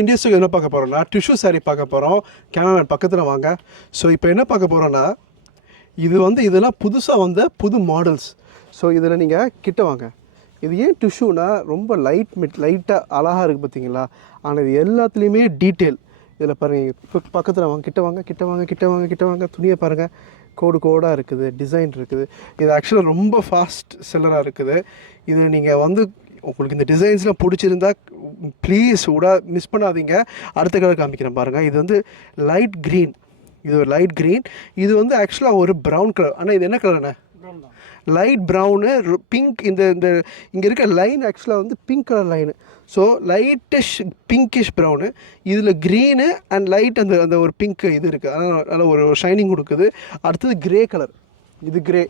இண்டியன்ஸுக்கு என்ன பார்க்க போகிறோம்னா டிஷ்யூ சாரீ பார்க்க போகிறோம். கேமராமேன் பக்கத்தில் வாங்க. ஸோ இப்போ என்ன பார்க்க போகிறோன்னா இதெல்லாம் புதுசாக வந்த புது மாடல்ஸ். ஸோ இதில் நீங்கள் கிட்ட வாங்க. இது ஏன் டிஷ்யூனா ரொம்ப லைட்டாக அழகாக இருக்குது பார்த்தீங்களா. ஆனால் இது எல்லாத்துலேயுமே டீட்டெயில் இதில் பாருங்கள். இப்போ பக்கத்தில் வாங்க, கிட்ட வாங்க. துணியை பாருங்கள், கோடாக இருக்குது, டிசைன் இருக்குது. இது ஆக்சுவலாக ரொம்ப ஃபாஸ்ட் செல்லராக இருக்குது. இது நீங்கள் உங்களுக்கு இந்த டிசைன்ஸ்லாம் பிடிச்சிருந்தா ப்ளீஸ் மிஸ் பண்ணாதீங்க. அடுத்த கலர் காமிக்கிறேன் பாருங்கள். இது லைட் க்ரீன். இது ஒரு லைட் க்ரீன். இது ஆக்சுவலாக ஒரு ப்ரௌன் கலர். ஆனால் இது என்ன கலர்ண்ணே? Light brown pink. இந்த இங்கே இருக்க லைன் ஆக்சுவலாக pink colour line. So lightish pinkish brown. இதில் க்ரீனு அண்ட் லைட் அந்த ஒரு பிங்க் இது இருக்குது. அதனால் ஒரு ஷைனிங் கொடுக்குது. அடுத்தது க்ரே கலர். இது க்ரே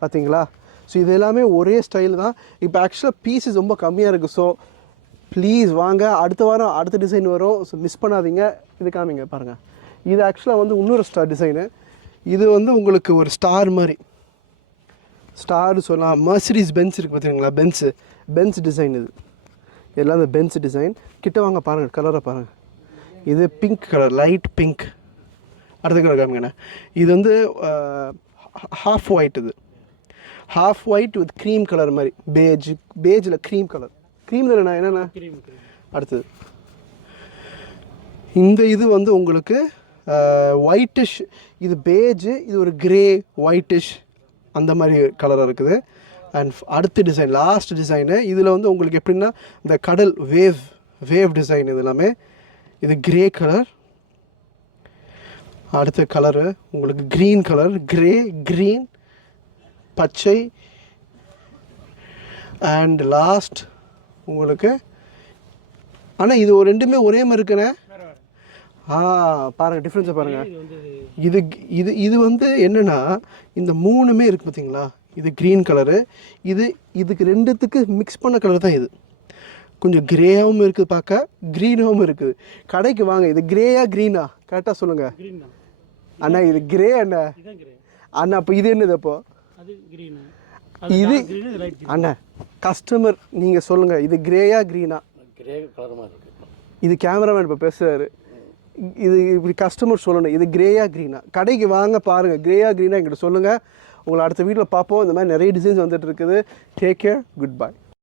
பார்த்தீங்களா. ஸோ இது எல்லாமே ஒரே ஸ்டைல் தான். இப்போ ஆக்சுவலாக பீஸஸ் ரொம்ப கம்மியாக இருக்குது. ஸோ ப்ளீஸ் வாங்க. அடுத்த வாரம் அடுத்த டிசைன் வரும். ஸோ மிஸ் பண்ணாதீங்க. இது காமிங்க பாருங்கள். இது ஆக்சுவலாக இன்னொரு ஸ்டார் டிசைனு. இது உங்களுக்கு ஒரு ஸ்டார் மாதிரி ஸ்டார் சொல்லலாம். மர்சிடிஸ் பென்ஸ் இருக்குது பார்த்தீங்களா. Benz design. இது எல்லாம் அந்த பென்ஸ் டிசைன். கிட்ட வாங்க பாருங்கள், கலரை பாருங்கள். இது பிங்க் கலர், லைட் பிங்க். அடுத்த கலர் காமிங்கண்ணா. இது ஹாஃப் ஒயிட். இது half white with cream colour மாதிரி. பேஜில் க்ரீம் கலர். க்ரீம் தானேண்ணா? என்னண்ணா அடுத்தது இது உங்களுக்கு ஒயிட்டிஷ். இது பேஜு. இது ஒரு க்ரே ஒயிட்டிஷ் அந்த மாதிரி கலராக இருக்குது. அண்ட் அடுத்த டிசைன், லாஸ்ட் டிசைனு. இதில் உங்களுக்கு எப்படின்னா இந்த கடல் வேவ் டிசைன். இது எல்லாமே இது க்ரே கலர். அடுத்த கலரு உங்களுக்கு க்ரீன் கலர், க்ரீன், பச்சை. அண்ட் லாஸ்ட் உங்களுக்கு ஆனால் இது ரெண்டுமே ஒரே மாதிரி இருக்குண்ணே. பாருங்கள், டிஃப்ரென்ஸை பாருங்கள். இது என்னென்னா இந்த மூணுமே இருக்குது பார்த்தீங்களா. இது க்ரீன் கலரு. இதுக்கு ரெண்டுத்துக்கு மிக்ஸ் பண்ண கலர் தான் இது. கொஞ்சம் க்ரேயாகவும் இருக்குது, பார்க்க க்ரீனாகவும் இருக்குது. கடைக்கு வாங்க. இது க்ரேயா க்ரீனா கரெக்டாக சொல்லுங்கள் அண்ணா. இது க்ரே அண்ணா. அப்போ இது என்னது? அப்போ இது அண்ணா கஸ்டமர் நீங்கள் சொல்லுங்கள். இது க்ரேயா க்ரீனா? இது கேமராமேன் இப்போ பேசுகிறாரு. இது இப்படி கஸ்டமர் சொல்லணும். இது க்ரேயா க்ரீனா? கடைக்கு வாங்க பாருங்கள். க்ரேயா க்ரீனா என்கிட்ட சொல்லுங்கள். உங்களை அடுத்த வீட்டில் பார்ப்போம். இந்த மாதிரி நிறைய டிசைன்ஸ் வந்துட்டு இருக்குது. Take care. Good bye.